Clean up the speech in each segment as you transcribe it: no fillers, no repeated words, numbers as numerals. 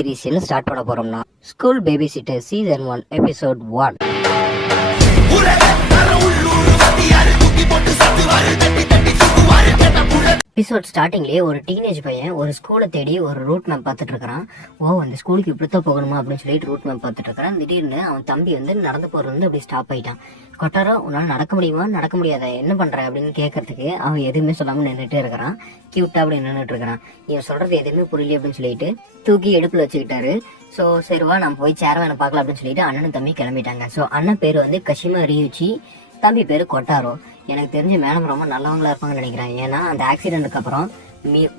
Series என்ன start பண்ண போறோம்னா school baby sitter season 1 episode 1. Episode ஸ்டார்டிங்லேயே ஒரு டீனேஜ் பையன் ஒரு ஸ்கூலை தேடி ஒரு ரூட் மேப் பார்த்துட்டு இருக்கிறான். அந்த ஸ்கூலுக்கு இப்படித்தான் போகணுமா அப்படின்னு சொல்லிட்டு ரூட் மேப் பார்த்துட்டு இருக்கிறான். திடீர்னு அவன் தம்பி வந்து நடந்து போறது வந்து அப்படி ஸ்டாப் ஆயிட்டான். கொட்டாரோ உன்னால நடக்க முடியுமா, நடக்க முடியாத, என்ன பண்ற அப்படின்னு கேட்கறதுக்கு அவன் எதுவுமே சொல்லாம நின்றுட்டே இருக்கிறான். கியூட்டா அப்படி நின்றுட்டு இருக்கிறான். இவன் சொல்றது எதுவுமே புரியல அப்படின்னு சொல்லிட்டு தூக்கி எடுப்புல வச்சுக்கிட்டாரு. சோ சரிவா நம்ம போய் சேர்வேனை பார்க்கலாம் அப்படின்னு சொல்லிட்டு அண்ணனும் தம்பி கிளம்பிட்டாங்க. சோ அண்ணன் பேரு வந்து கஷிமா ரியூச்சி, தம்பி பேரு கொட்டாரோ. எனக்கு தெரிஞ்சு மேடம் ரொம்ப நல்லவங்களா இருப்பாங்கன்னு நினைக்கிறேன். ஏன்னா அந்த ஆக்சிடென்ட்க்கு அப்புறம்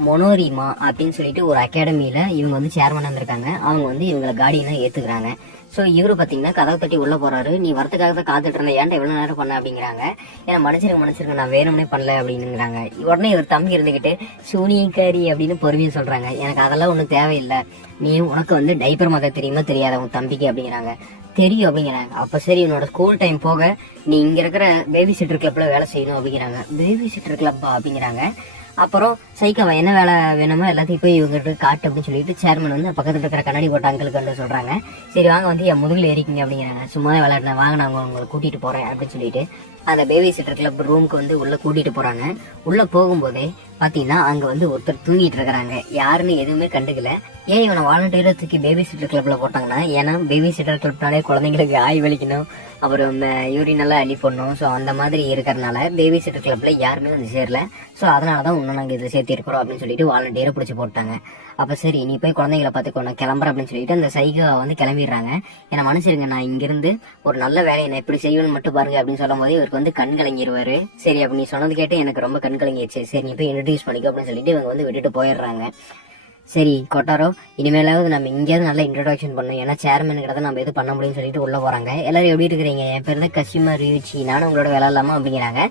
மொனோரிமா அப்படின்னு சொல்லிட்டு ஒரு அகாடமியில இவங்க வந்து சேர்மன் வந்திருக்காங்க. அவங்க வந்து இவங்களை கார்டியனா ஏத்துக்கிறாங்க. சோ இவரு பாத்தீங்கன்னா கதவை தட்டி உள்ள போறாரு. நீ வரத்துக்காக தான் காத்துட்டு இருந்த, ஏன்டா இவ்வளவு நேரம் பண்ண அப்படிங்கிறாங்க. ஏன்னா மன்னிச்சிருங்க நான் வேணும்னே பண்ணல அப்படின்னுங்கிறாங்க. உடனே இவர் தம்பி இருந்துகிட்டு சூனியக்காரி அப்படின்னு பொறுமையா சொல்றாங்க. எனக்கு அதெல்லாம் ஒண்ணும் தேவையில்லை, நீ உனக்கு வந்து டைப்பர் மாத்த தெரியுமா தெரியாத உன் தம்பிக்கு அப்படிங்கிறாங்க. தெரியும் அப்படிங்கிறாங்க. அப்ப சரி உன்னோட ஸ்கூல் டைம் போக நீ இங்க இருக்கிற பேபி சிட்டர் கிளப்ல வேலை செய்யணும் அப்படிங்கிறாங்க. பேபி சிட்டர் கிளப்பா அப்படிங்கிறாங்க. அப்புறம் சைக்காவா என்ன வேலை வேணுமோ எல்லாத்தையும் போய் இவங்க காட்டு அப்படின்னு சொல்லிட்டு சேர்மன் வந்து பக்கத்துல இருக்கிற கண்ணாடி போட்ட அங்கிளுக்கு வந்து சொல்றாங்க. சரி வாங்க வந்து என் முதுகுல ஏறிக்கிங்க அப்படிங்கிறாங்க. சும்மா விளையாடுறேன், வாங்க நான் உங்களை கூட்டிட்டு போறேன் அப்படின்னு சொல்லிட்டு அந்த பேபி சிட்டர் கிளப் ரூமுக்கு வந்து உள்ள கூட்டிட்டு போறாங்க. உள்ள போகும்போதே பாத்தீங்கன்னா அங்க வந்து ஒருத்தர் தூங்கிட்டு இருக்கிறாங்க. யாருன்னு எதுவுமே கண்டுக்கல. ஏன் இவனை வாலண்டியரா தூக்கி பேபி சிட்டர் கிளப்ல போட்டாங்கன்னா, ஏன்னா பேபி சிட்டர் கிளப்னாலே குழந்தைங்களுக்கு ஆய் வலிக்கணும், அப்புறம் யூரின் எல்லாம் அள்ளி போடணும். ஸோ அந்த மாதிரி இருக்கிறதுனால பேபி சிட்டர் கிளப்ல யாருமே வந்து சேரல. ஸோ அதனாலதான் இன்னும் நாங்கள் இதில் சேர்த்து இருக்கிறோம் அப்படின்னு சொல்லிட்டு வாலண்டியரை பிடிச்சி போட்டாங்க. அப்ப சரி நீ போய் குழந்தைங்களை பார்த்துக்கோ, நான் கிளம்புறேன் அப்படின்னு சொல்லிட்டு அந்த சைகா வந்து கிளம்பிடுறாங்க. ஏன்னா மனுஷருங்க நான் இங்கிருந்து ஒரு நல்ல வேலையை நான் எப்படி செய்யணும்னு மட்டும் பாருங்க அப்படின்னு சொல்லும் போது இவருக்கு வந்து கண் கலங்கிடுவாரு. சரி அப்ப நீ சொன்னது கேட்டு எனக்கு ரொம்ப கண் கலங்கிடுச்சு, சரி நீ போய் இன்ட்ரடியூஸ் பண்ணிக்கோ அப்படின்னு சொல்லிட்டு இவங்க வந்து விட்டுட்டு போயிடுறாங்க. சரி கொட்டாரோ இனிமேலாவது நம்ம இங்கேயாவது நல்லா இன்ட்ரோடக்ஷன் பண்ணணும், ஏன்னா சேர்மன் கிட்ட நம்ம எது பண்ண முடியும்னு சொல்லிட்டு உள்ள போறாங்க. எல்லாரும் எப்படி இருக்கிறீங்க, என் பேர் தான் கஷிமா ரியூச்சி, நானும் உங்களோட விளையாடலாமா அப்படிங்கிறாங்க.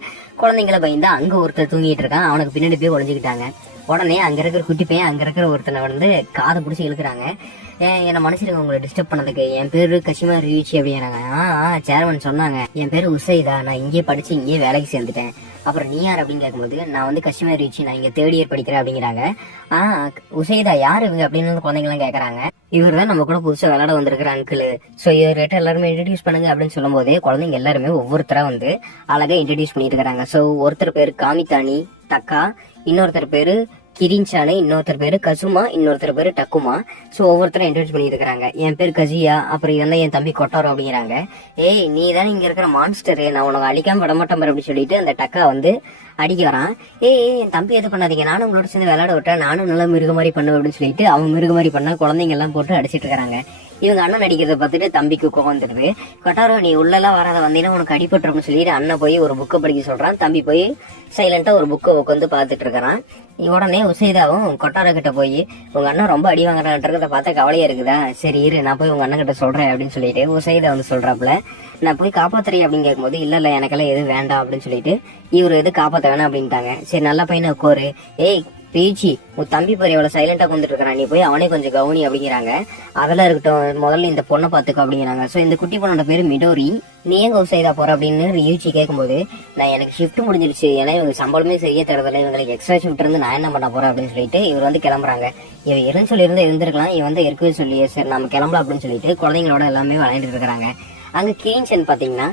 குழந்தைங்களை பயந்து அங்க ஒருத்தர் தூங்கிட்டு இருக்கான். அவனுக்கு பின்னாடி போய் ஒளிஞ்சுக்கிட்டாங்க. உடனே அங்க இருக்கிற குட்டி பையன் அங்க இருக்கிற ஒருத்தனை வந்து காதை பிடிச்சி இழுக்கிறாங்க. என்ன மனுஷனுங்க உங்களை டிஸ்டர்ப் பண்ணதுக்கு, என் பேரு கஷிமா ரியூச்சி அப்படிங்கிறாங்க. சேர்மன் சொன்னாங்க என் பேரு உசைதா, நான் இங்கே படிச்சு இங்கே வேலைக்கு சேர்ந்துட்டேன். அப்புறம் நீ யார் அப்படின்னு கேட்கும்போது நான் வந்து கஷிமா ரியூச்சி, நான் இங்க 3rd இயர் படிக்கிறேன் அப்படிங்கிறாங்க. உசைதா யாரு இவங்க அப்படின்னு குழந்தைங்க எல்லாம் கேட்கறாங்க. இவர் தான் நம்ம கூட புதுசா விளையாட வந்திருக்கிற அங்கிள். சோ இவர்கிட்ட எல்லாருமே இன்ட்ரடியூஸ் பண்ணுங்க அப்படின்னு சொல்லும் போதே குழந்தைங்க எல்லாருமே ஒவ்வொருத்தரா வந்து அழகா இன்ட்ரடியூஸ் பண்ணிட்டு இருக்காங்க. சோ ஒருத்தர் பேரு காமிதானி தக்கா, இன்னொருத்தர் பேரு கிரின்சானு, இன்னொருத்தர் பேரு கசுமா, இன்னொருத்தர் பேரு டக்குமா. சோ ஒவ்வொருத்தரும் இன்ட்ரடியூஸ் பண்ணிட்டு இருக்காங்க. என் பேர் கஜியா, அப்புறம் இதெல்லாம் என் தம்பி கொட்டாரோ அப்படிங்கிறாங்க. ஏய் நீ தானே இங்க இருக்கிற மான்ஸ்டரு, நான் உனக்கு அடிக்காம விட மாட்டேன் அப்படின்னு சொல்லிட்டு அந்த டக்கா வந்து அடிக்க வரான். என் தம்பி எது பண்ணாதீங்க, நானும் உங்களோட சேர்ந்து விளையாட விட்டேன், நானும் நல்லா மிருக மாதிரி பண்ணுவேன் அப்படின்னு சொல்லிட்டு அவன் மிருக மாதிரி பண்ண குழந்தைங்க எல்லாம் போட்டு அடிச்சிட்டு இருக்காங்க. இவங்க அண்ணன் அடிக்கிறத பார்த்துட்டு தம்பிக்கு கோவம் வந்துடுது. கொட்டாரோ நீ உள்ளெல்லாம் வராத வந்தீங்கன்னா உனக்கு அடிபட்டுரும்னு சொல்லிட்டு அண்ணன் போய் ஒரு புக்கை படிக்க சொல்றான். தம்பி போய் சைலண்டா ஒரு புக்கை உட்காந்து பாத்துட்டு இருக்கிறான். உடனே உசைதாவும் கொட்டாரோ கிட்ட போய் உங்க அண்ணன் ரொம்ப அடி வாங்குறான்றத பார்த்தா கவலையா இருக்குதா, சரி இரு நான் போய் உங்க அண்ணன் கிட்ட சொல்றேன் அப்படின்னு சொல்லிட்டு உசைதா வந்து சொல்றாப்புல. நான் போய் காப்பாத்துறேன் அப்படின்னு கேட்கும்போது இல்ல எனக்கெல்லாம் எதுவும் வேண்டாம் அப்படின்னு சொல்லிட்டு இவரு எது காப்பாத்த வேணாம் அப்படின்ட்டாங்க. சரி நல்லா பையனை உட்காரு, ஏய் பேச்சி உன் தம்பி பேர் எவ்வளவு சைலண்டா வந்துட்டு இருக்கான், நீ போய் அவனே கொஞ்சம் கவனி அப்படிங்கிறாங்க. அதெல்லாம் இருக்கட்டும், முதல்ல இந்த பொண்ணை பாத்துக்கோ அப்படிங்கிறாங்க. சோ இந்த குட்டி பொண்ணோட பேரு மிடோரி. நீ எங்க உசைதா போற அப்படின்னு ரியூச்சி கேட்கும்போது நான் எனக்கு ஷிஃப்ட் முடிஞ்சிருச்சு, ஏன்னா இவங்க சம்பளமே சரியா தரதில்ல, இவங்களுக்கு எக்ஸ்ட்ரா ஷிஃப்ட் இருந்து நான் என்ன பண்ண போறேன் அப்படின்னு சொல்லிட்டு இவர் வந்து கிளம்புறாங்க. இவன் இருந்து சொல்லி இருந்தா இருந்திருக்கலாம், இவன் வந்து இருக்கவே சொல்லியே சரி நம்ம கிளம்பலாம் அப்படின்னு சொல்லிட்டு குழந்தைங்களோட எல்லாமே விளையாண்டுட்டு இருக்கிறாங்க. அங்க கிரீன்சன் பாத்தீங்கன்னா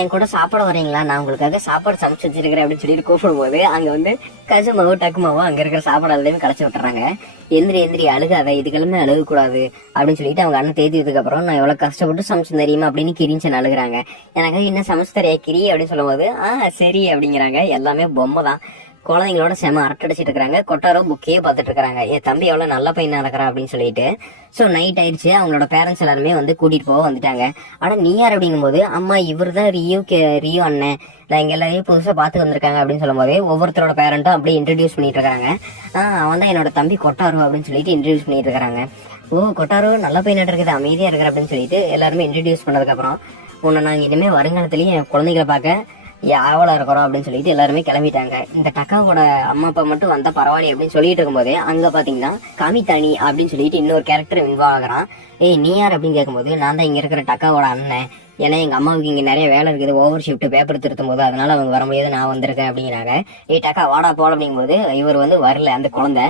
என் கூட சாப்பாடு வரீங்களா, நான் உங்களுக்காக சாப்பாடு சமைச்சு வச்சிருக்கிறேன் அப்படின்னு சொல்லிட்டு கூப்பிடும் போது அங்க வந்து கஜமாவோ டக்குமாவோ அங்க இருக்கிற சாப்பாடு எல்லாமே கலைச்சு விட்டுறாங்க. எந்திரி அழுகாத, இதுக்கெல்லாமே அழுக கூடாது அப்படின்னு சொல்லிட்டு அவங்க அண்ணன் தேதியதுக்கு அப்புறம் நான் எவ்வளவு கஷ்டப்பட்டு சமைச்சு தெரியுமா அப்படின்னு கிரீன்சன் அழுகுறாங்க. எனக்கு என்ன சமைச்சு தரையா கிரி அப்படின்னு சொல்லும் போது சரி அப்படிங்கிறாங்க. எல்லாமே பொம்மை தான். குழந்தைங்களோட செம அரட்டடிச்சிட்டு இருக்காங்க. கொட்டாரோ புக்கையே பார்த்துட்டு இருக்காங்க. என் தம்பி எவ்வளவு நல்ல பையனா இருக்கிறான் அப்படின்னு சொல்லிட்டு. சோ நைட் ஆயிடுச்சு. அவங்களோட பேரண்ட்ஸ் எல்லாருமே வந்து கூட்டிட்டு போக வந்துட்டாங்க. ஆனா நீ யார் அப்படிங்கும் போது அம்மா இவர் தான் ரியோ அண்ணன், நான் இங்க எல்லாரையும் புதுசா பாத்து வந்திருக்காங்க அப்படின்னு சொல்லும் போதே ஒவ்வொருத்தரோட பேரண்ட்டும் அப்படியே இன்ட்ரடியூஸ் பண்ணிட்டு இருக்காங்க. அவன் தான் என்னோட தம்பி கொட்டாரோ அப்படின்னு சொல்லிட்டு இன்ட்ரடியூஸ் பண்ணிட்டு இருக்காங்க. கொட்டாரோ நல்ல பையனா இருக்குது, அமைதியா இருக்கிற அப்படின்னு சொல்லிட்டு எல்லாருமே இன்ட்ரடியூஸ் பண்ணதுக்கு அப்புறம் உன்னை நாங்க இனிமே வருங்காலத்திலயும் என் குழந்தைகளை பார்க்க ஆவலா இருக்கிறோம் அப்படின்னு சொல்லிட்டு எல்லாருமே கிளம்பிட்டாங்க. இந்த டக்காவோட அம்மா அப்பா மட்டும் வந்தா பரவாயில்ல அப்படின்னு சொல்லிட்டு இருக்கும்போதே அங்க பாத்தீங்கன்னா காமிதானி அப்படின்னு சொல்லிட்டு இன்னொரு கேரக்டர் இன்வால்வ் ஆகுறான். நீ யார் அப்படின்னு கேட்கும்போது நான் தான் இங்க இருக்கிற டக்காவோட அண்ணன், ஏன்னா எங்க அம்மாவுக்கு இங்க நிறைய வேலை இருக்குது, ஓவர் ஷிஃப்ட் பேப்பர் திருத்தும் போது, அதனால அவங்க வர முடியாது, நான் வந்திருக்கேன் அப்படிங்கிறாங்க. டக்கா வாடா போல அப்படிங்கும்போது இவர் வந்து வரல. அந்த குழந்தை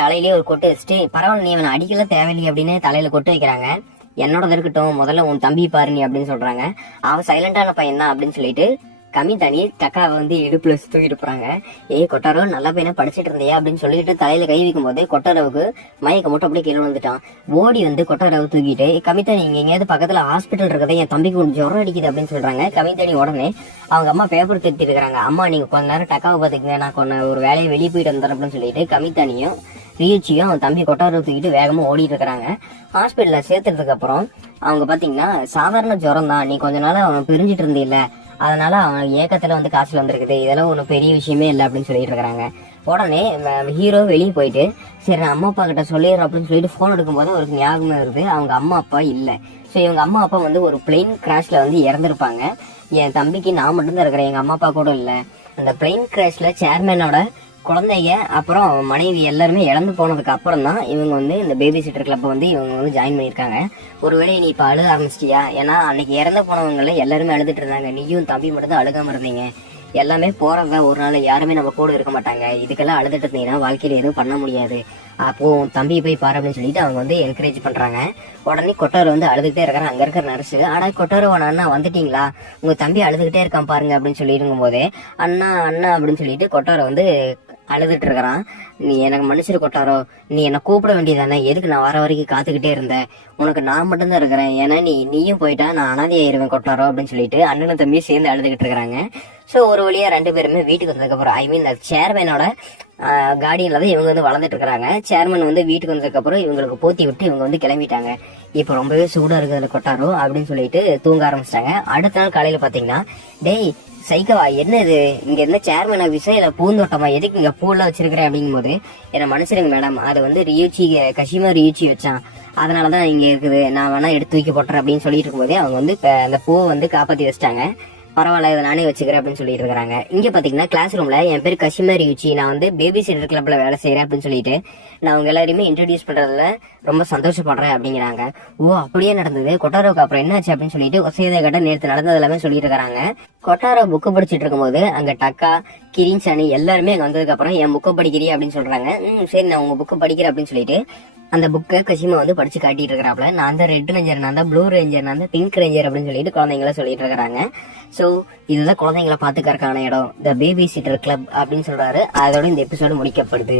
தலையிலேயே ஒரு கொட்டு வச்சுட்டு, பரவாயில்ல நீ அவனை அடிக்கல தேவையில்லை அப்படின்னு தலையில கொட்டு வைக்கிறாங்க. என்னோட இருக்கட்டும், முதல்ல உன் தம்பி பாரு நீ அப்படின்னு சொல்றாங்க. அவன் சைலண்டான பையன் தான் அப்படின்னு சொல்லிட்டு கமிதானி டக்காவை வந்து இடுப்புல தூக்கிட்டு போறாங்க. கொட்டாரோ நல்ல பையனா படிச்சுட்டு இருந்தியா அப்படின்னு சொல்லிட்டு தலையில கை வைக்கும் போது கொட்டாரவுக்கு மயக்க மட்டும் அப்படியே கீழே வந்துட்டான். ஓடி வந்து கொட்டாரவை தூக்கிட்டு, கமிதானி இங்க எங்கேயாவது பக்கத்துல ஹாஸ்பிட்டல் இருக்கதை, என் தம்பிக்கு கொஞ்சம் ஜுரம் அடிக்குது அப்படின்னு சொல்றாங்க. கமிதானி உடனே அவங்க அம்மா பேப்பர் திருத்தி இருக்காங்க. அம்மா நீங்க கொஞ்ச நேரம் டக்காவை பாத்துக்கங்க, நான் கொஞ்ச ஒரு வேலையை வெளியே போயிட்டு வந்துடுறேன் அப்படின்னு சொல்லிட்டு கமிதானியும் ரியூச்சியும் அவன் தம்பி கொட்டாரவை தூக்கிட்டு வேகமா ஓடிட்டு இருக்கிறாங்க. ஹாஸ்பிட்டல்ல சேர்த்ததுக்கு அப்புறம் அவங்க பாத்தீங்கன்னா சாதாரண ஜுரம் தான், நீ கொஞ்ச நாள் அவன் பிரிஞ்சிட்டு இருந்தில்ல, அதனால அவன் ஏக்கத்துல வந்து காய்ச்சல் வந்திருக்குது, இதெல்லாம் ஒன்றும் பெரிய விஷயமே இல்லை அப்படின்னு சொல்லிட்டு இருக்காங்க. உடனே ஹீரோ வெளியே போயிட்டு சரி நான் அம்மா அப்பா கிட்ட சொல்லிடுறேன் அப்படின்னு சொல்லிட்டு போன் எடுக்கும்போது அவருக்கு ஞாபகம் வருது அவங்க அம்மா அப்பா இல்லை. ஸோ இவங்க அம்மா அப்பா வந்து ஒரு பிளெயின் கிராஷ்ல வந்து இறந்துருப்பாங்க. என் தம்பிக்கு நான் மட்டும்தான் இருக்கிறேன், எங்க அம்மா அப்பா கூட இல்லை. அந்த பிளெயின் கிராஷ்ல சேர்மேனோட குழந்தைங்க அப்புறம் மனைவி எல்லாருமே இறந்து போனதுக்கு அப்புறம் தான் இவங்க வந்து இந்த பேபி சிட்டர் கிளப் வந்து இவங்க வந்து ஜாயின் பண்ணியிருக்காங்க. ஒருவேளை நீ இப்ப அழுக ஆரம்பிச்சிட்டியா? ஏன்னா அன்னைக்கு இறந்து போனவங்கள எல்லாருமே அழுதுட்டு இருந்தாங்க, நீயும் தம்பி மட்டும் தான் அழுகாம இருந்தீங்க. எல்லாமே போறவங்க ஒரு நாள் யாருமே நம்ம கூட இருக்க மாட்டாங்க, இதுக்கெல்லாம் அழுதுட்டு இருந்தீங்கன்னா வாழ்க்கையில எதுவும் பண்ண முடியாது, அப்போ தம்பி போய் பாரு அப்படின்னு சொல்லிட்டு அவங்க வந்து என்கரேஜ் பண்றாங்க. உடனே கொட்டார வந்து அழுதுகிட்டே இருக்காரு. அங்க இருக்கிற நர்ஸு, ஆனா கொட்டார அண்ணா வந்துட்டீங்களா, உங்க தம்பி அழுதுகிட்டே இருக்கான் பாருங்க அப்படின்னு சொல்லி இருக்கும் போதே அண்ணா அண்ணா அப்படின்னு சொல்லிட்டு கொட்டார வந்து அழுதுட்டு இருக்கிறான். நீ எனக்கு மன்னிச்சிரு கொட்டாரோ, நீ என்ன கூப்பிட வேண்டியதானே, எதுக்கு நான் வர வரைக்கும் காத்துக்கிட்டே இருந்தேன், உனக்கு நான் மட்டும்தான் இருக்கிறேன், ஏன்னா நீயும் போயிட்டா நான் அனாதையாயிருவேன் கொட்டாரோ அப்படின்னு சொல்லிட்டு அண்ணனும் தம்பியும் சேர்ந்து அழுதுகிட்டு இருக்கிறாங்க. ஸோ ஒரு வழியா ரெண்டு பேருமே வீட்டுக்கு வந்ததுக்கு அப்புறம், ஐ மீன் சேர்மேனோட கார்டியன்ல தான் இவங்க வந்து வளர்ந்துட்டு இருக்காங்க. சேர்மன் வந்து வீட்டுக்கு வந்ததுக்கு அப்புறம் இவங்களுக்கு போத்தி விட்டு இவங்க வந்து கிளம்பிட்டாங்க. இப்போ ரொம்பவே சூடா இருக்குதுல கொட்டாரோ அப்படின்னு சொல்லிட்டு தூங்க ஆரம்பிச்சிட்டாங்க. அடுத்த நாள் காலையில பாத்தீங்கன்னா, டேய் சைக்கவா என்ன இது, இங்க என்ன சேர்மன் ஆபீஸா இல்ல பூந்தோட்டமா, எதுக்கு இங்க பூலாம் வச்சிருக்கிறேன் அப்படிங்கும் போது, என்ன மனுஷருங்க மேடம், அது வந்து ரியூச்சி கஷிமா ரியூச்சி வச்சான், அதனாலதான் இங்க இருக்குது, நான் வேணா எடுத்து தூக்கி போட்டுறேன் அப்படின்னு சொல்லிட்டு இருக்கும்போதே அவங்க வந்து அந்த பூவை வந்து காப்பாத்தி வச்சிட்டாங்க. பரவாயில்ல இதை நானே வச்சுக்கிறேன் அப்படின்னு சொல்லிட்டு இருக்காங்க. இங்க பாத்தீங்கன்னா கிளாஸ் ரூம்ல என் பேர் கஷிமா ரியூச்சி, நான் வந்து பேபி சிட்டர் கிளப்ல வேலை செய்யறேன் அப்படின்னு சொல்லிட்டு நான் அவங்க எல்லாரையுமே இன்ட்ரடியூஸ் பண்றதுல ரொம்ப சந்தோஷப்படுறேன் அப்படிங்கிறாங்க. ஓ அப்படியே நடந்தது, கொட்டாரோக்கு அப்புறம் என்னாச்சு அப்படின்னு சொல்லிட்டு ஒசையதை கட்ட நேற்று நடந்தது எல்லாமே சொல்லிட்டு இருக்காங்க. கொட்டாரோ புக்கு படிச்சுட்டு இருக்கும்போது அங்க டக்கா கிரின் சாணி எல்லாருமே அங்க வந்ததுக்கு அப்புறம் என் புக்கை படிக்கிறீ அப்படின்னு சொல்றாங்க. சரி நான் உங்க புக்கை படிக்கிறேன் அப்படின்னு சொல்லிட்டு அந்த புக்கை கஷிமா வந்து படிச்சு காட்டிட்டு இருக்கிறாப்ல. நான் தான் ரெட் ரேஞ்சர், நான் தான் ப்ளூ ரேஞ்சர், நான் தான் பிங்க் ரேஞ்சர் அப்படின்னு சொல்லிட்டு குழந்தைங்கள சொல்லிட்டு இருக்கிறாங்க. சோ இதுதான் குழந்தைங்களை பாத்துக்கறக்கான இடம், த பேபி சிட்டர் கிளப் அப்படின்னு சொல்றாரு. அதோட இந்த எபிசோடு முடிக்கப்படுது.